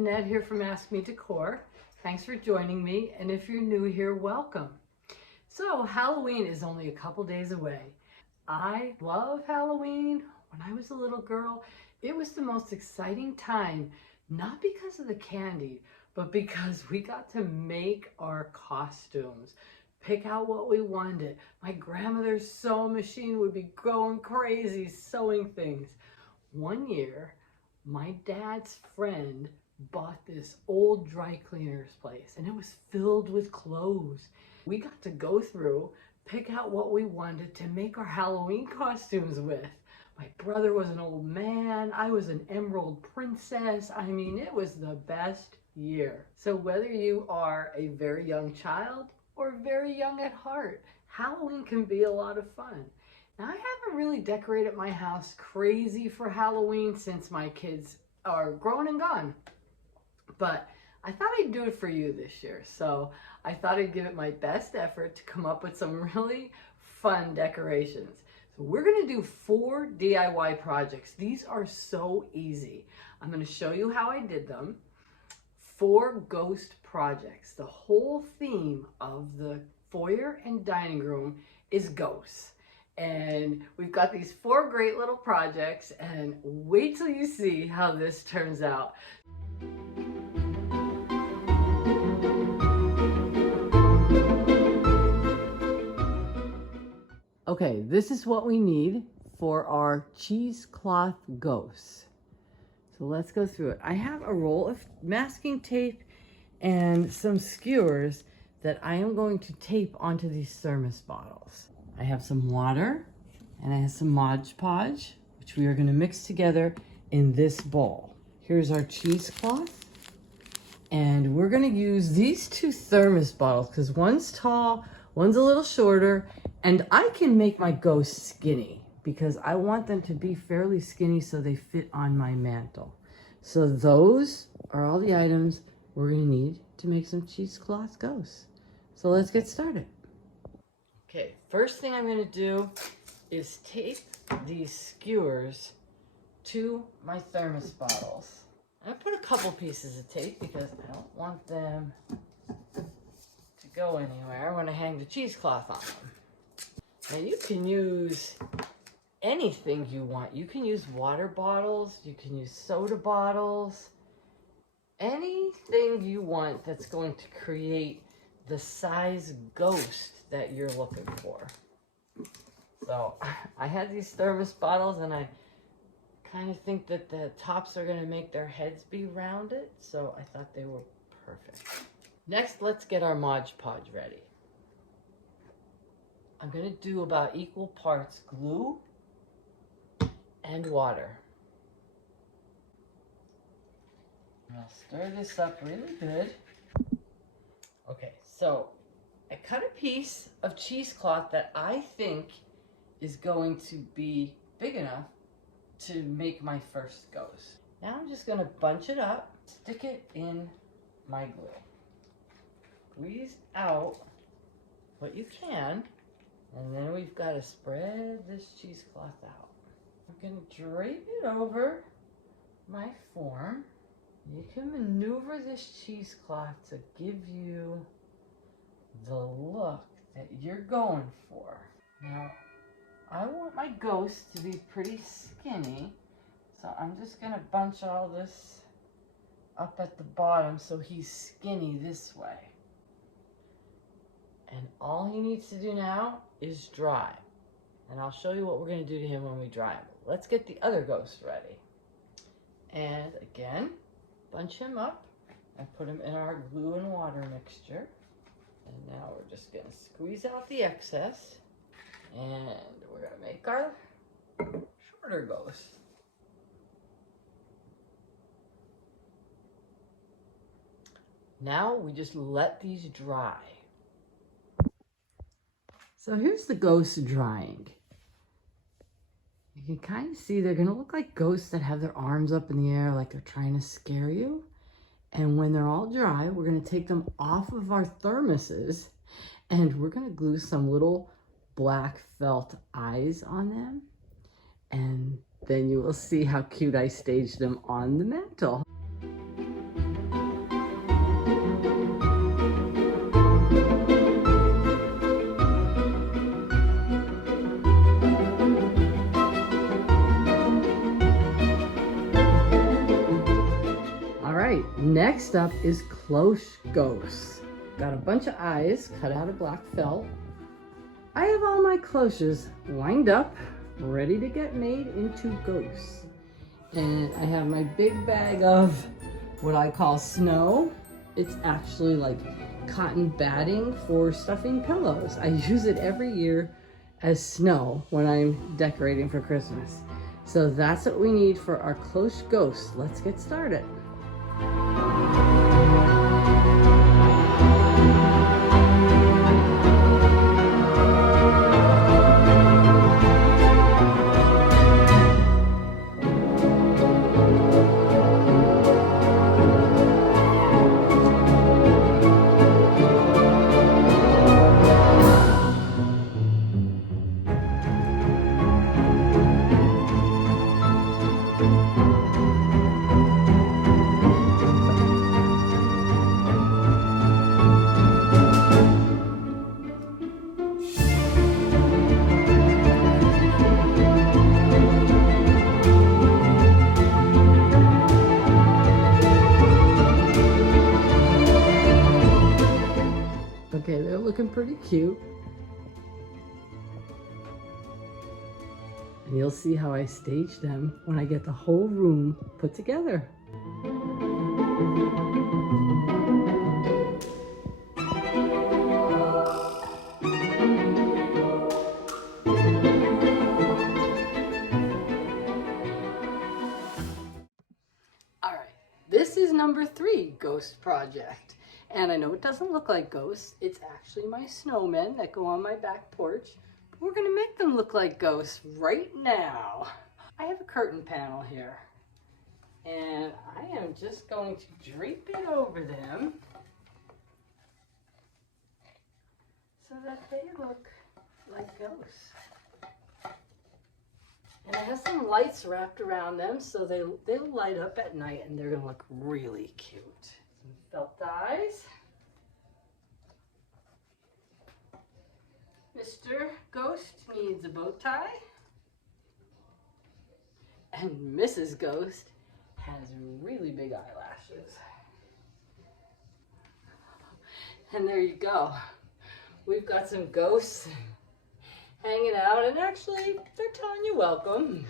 Annette here from Ask Me Decor. Thanks for joining me, and if you're new here, welcome. So Halloween is only a couple days away. I love Halloween. When I was a little girl, it was the most exciting time, not because of the candy, but because we got to make our costumes, pick out what we wanted. My grandmother's sewing machine would be going crazy sewing things. One year, my dad's friend bought this old dry cleaner's place, and it was filled with clothes. We got to go through, pick out what we wanted to make our Halloween costumes with. My brother was an old man. I was an emerald princess. I mean, it was the best year. So whether you are a very young child or very young at heart, Halloween can be a lot of fun. Now, I haven't really decorated my house crazy for Halloween since my kids are grown and gone, but I thought I'd do it for you this year. So I thought I'd give it my best effort to come up with some really fun decorations. So we're gonna do 4 DIY projects. These are so easy. I'm gonna show you how I did them. 4 ghost projects. The whole theme of the foyer and dining room is ghosts. And we've got these 4 great little projects, and wait till you see how this turns out. Okay, this is what we need for our cheesecloth ghosts. So let's go through it. I have a roll of masking tape and some skewers that I am going to tape onto these thermos bottles. I have some water and I have some Mod Podge, which we are going to mix together in this bowl. Here's our cheesecloth, and we're going to use these 2 thermos bottles because one's tall, one's a little shorter, and I can make my ghosts skinny because I want them to be fairly skinny so they fit on my mantle. So those are all the items we're going to need to make some cheesecloth ghosts. So let's get started. Okay, first thing I'm going to do is tape these skewers to my thermos bottles. I put a couple pieces of tape because I don't want them to go anywhere when I hang the cheesecloth on them. Now you can use anything you want. You can use water bottles, you can use soda bottles, anything you want that's going to create the size ghost that you're looking for. So I had these thermos bottles, and I kind of think that the tops are going to make their heads be rounded, so I thought they were perfect. Next, let's get our Mod Podge ready. I'm going to do about equal parts glue and water. I'll stir this up really good. Okay, so I cut a piece of cheesecloth that I think is going to be big enough to make my first ghost. Now I'm just going to bunch it up, stick it in my glue. Squeeze out what you can, and then we've got to spread this cheesecloth out. I'm going to drape it over my form. You can maneuver this cheesecloth to give you the look that you're going for. Now, I want my ghost to be pretty skinny, so I'm just going to bunch all this up at the bottom so he's skinny this way. And all he needs to do now is dry. And I'll show you what we're going to do to him when we dry him. Let's get the other ghost ready. And again, bunch him up and put him in our glue and water mixture. And now we're just going to squeeze out the excess, and we're going to make our shorter ghost. Now we just let these dry. So here's the ghosts drying. You can kind of see they're going to look like ghosts that have their arms up in the air like they're trying to scare you. And when they're all dry, we're going to take them off of our thermoses, and we're going to glue some little black felt eyes on them. And then you will see how cute I staged them on the mantle. Next up is Cloche Ghosts. Got a bunch of eyes cut out of black felt. I have all my cloches lined up, ready to get made into ghosts. And I have my big bag of what I call snow. It's actually like cotton batting for stuffing pillows. I use it every year as snow when I'm decorating for Christmas. So that's what we need for our Cloche Ghosts. Let's get started. Okay, they're looking pretty cute. And you'll see how I stage them when I get the whole room put together. All right, this is number 3 ghost project. And I know it doesn't look like ghosts. It's actually my snowmen that go on my back porch. But we're gonna make them look like ghosts right now. I have a curtain panel here. And I am just going to drape it over them so that they look like ghosts. And I have some lights wrapped around them so they'll light up at night and they're gonna look really cute. Some felt eyes. Mr. Ghost needs a bow tie. And Mrs. Ghost has really big eyelashes. And there you go. We've got some ghosts hanging out, and actually they're telling you welcome.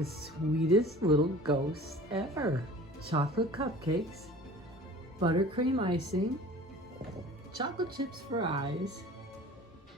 Sweetest little ghosts ever. Chocolate cupcakes, buttercream icing, chocolate chips for eyes,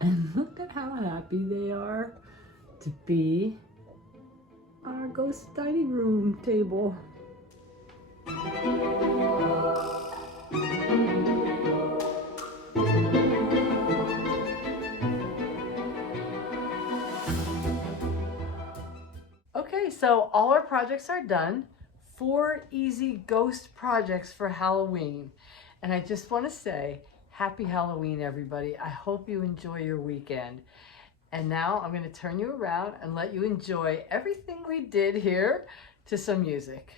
and look at how happy they are to be on our ghost dining room table. Okay, so all our projects are done. 4 easy ghost projects for Halloween. And I just want to say, happy Halloween, everybody. I hope you enjoy your weekend. And now I'm going to turn you around and let you enjoy everything we did here to some music.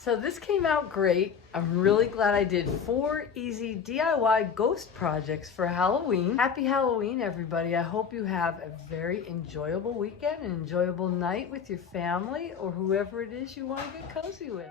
So this came out great. I'm really glad I did 4 easy DIY ghost projects for Halloween. Happy Halloween, everybody. I hope you have a very enjoyable weekend, an enjoyable night with your family or whoever it is you want to get cozy with.